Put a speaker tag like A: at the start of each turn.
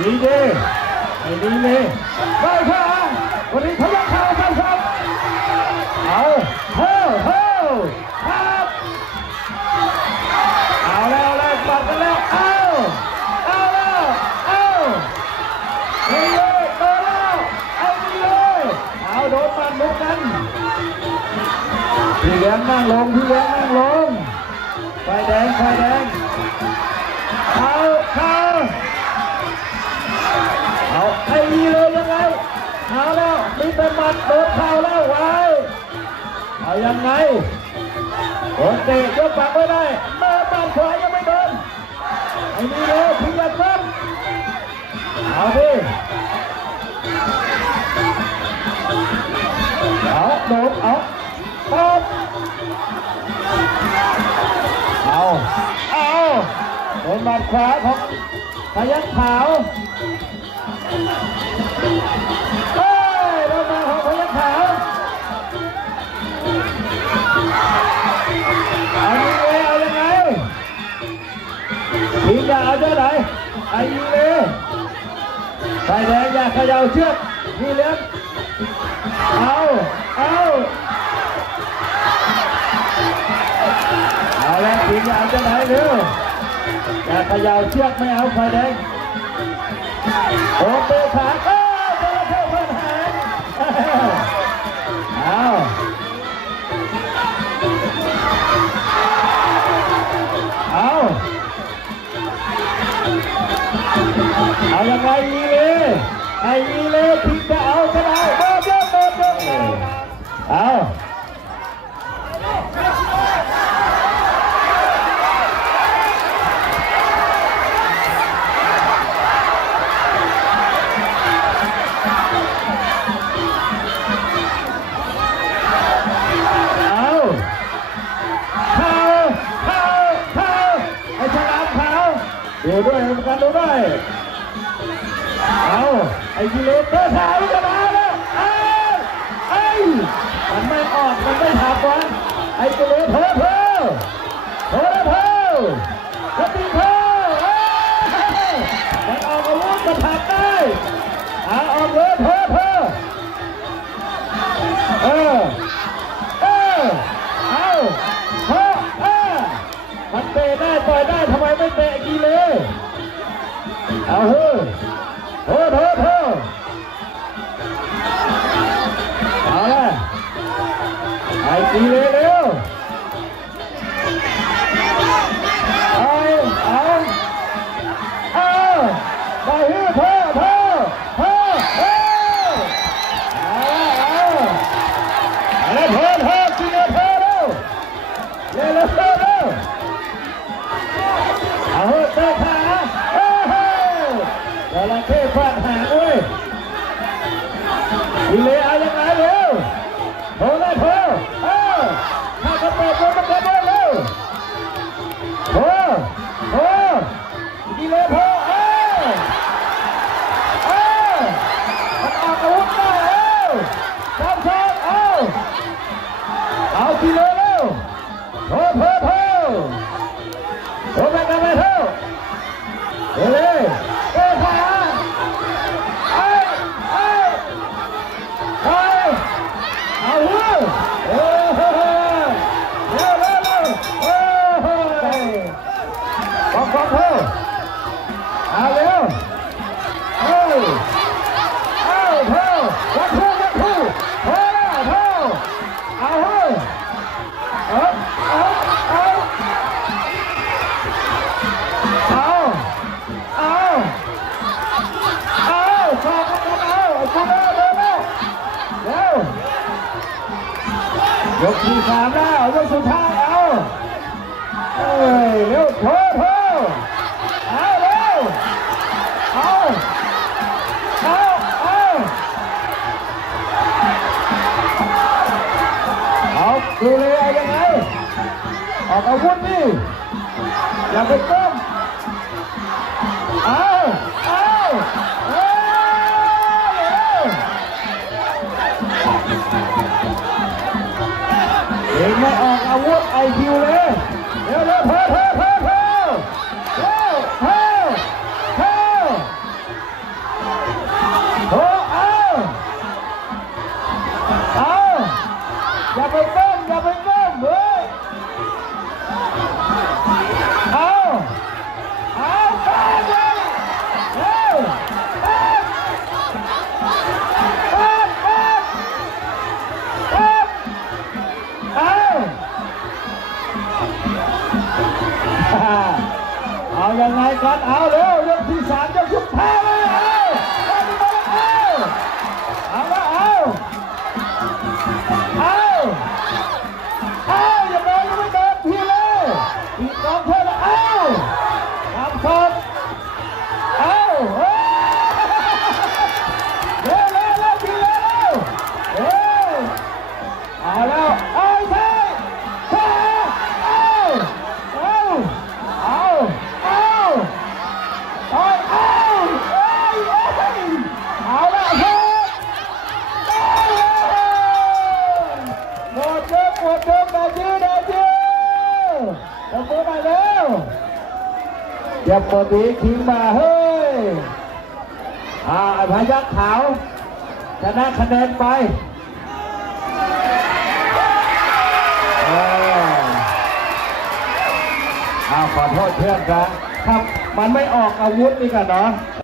A: ดีเดไอ้ดีเลยได้ค่ะวันนี้พยักข่าวกันครับเอาเฮ้อเฮ้อครับเอาแล้วแล้วปัดกันแล้วเอาเอาแล้วเอาดีเลยโดนแล้วเอาดีเลยเอาโดนปัดลุกกันพี่เลี้ยงนั่งลงพี่เลี้ยงนั่งลงไฟแดงไฟแดงเอาเข้าเอา ไอ้นี่เลยยังไงเอาแล้วมีแต่หมัดโดนเข่าแล้วไว้เอายังไงโดนเตะยกปากไม่ได้เมื่อปากขวายังไม่โดนไอ้นี่เลยพิยาซ้ำเอาดิเอาโดนเอาปั๊บเอาเอาโดนบาดขวาของพยัคฆ์ขาว ไอ้ยูเลยไฟแดงอยากขย่าเชือกนี่เลี้ยงเอาเอาเอาแล้วทีมจะเอาเจ้าไหนเร็วอยากขย่าเชือกไม่เอาไฟแดงโอเปขา ไอ้ยีเลยทิ้งจะเอาก็ได้โดนโดนโดนโดนเอาเอาเข้าเข้าเข้าไอ้ฉลามขาวดูด้วยกรรมการดูด้วยเอา กิเลสเตอร์ขาจะมาแล้วเอ้ยเอ้ยมันไม่ออกมันไม่ถับวะไอ้กิเลสเพ้อเพ้อเพ้อเพ้อแล้วตีเพ้อเอ้ยมันออกอาวุธมันถับได้เอาออกเลยเพ้อเพ้อเออเออเอาเพ้อเออมันเตะได้ต่อยได้ทำไมไม่เตะกีเลสเอาเฮ้ยโทษโทษโทษเอ ตีเลยเร็วเอาเอาเอาไปฮื้อเพ่เพ่เพ่เพ่เอาเอาเอาเพ่เพ่ตีเลยเพ่เร็วเร็วเร็วเร็วเอาเตะขาเฮ้ยจระเข้ฟาดหางด้วยดีเลย โยกที่สามแล้วยกสุดท้ายเอาเอ้ยเร็วโถโถเอาเร็วเอาเอาเอาเอาดูเลยเอายังไงออกอาวุธนี่อย่าไปก้มเอาเอา เองไม่ออกอาวุธไอคิวเลย เร็วเร็วเพิ่ม กันเอาเลย จะปดอีทิ้งมาเฮ้ยอาพยักขาวชนะคะแนนไปอ้าวขอโทษเพื่อนครับถ้ามันไม่ออกอาวุธนี่กันเนาะ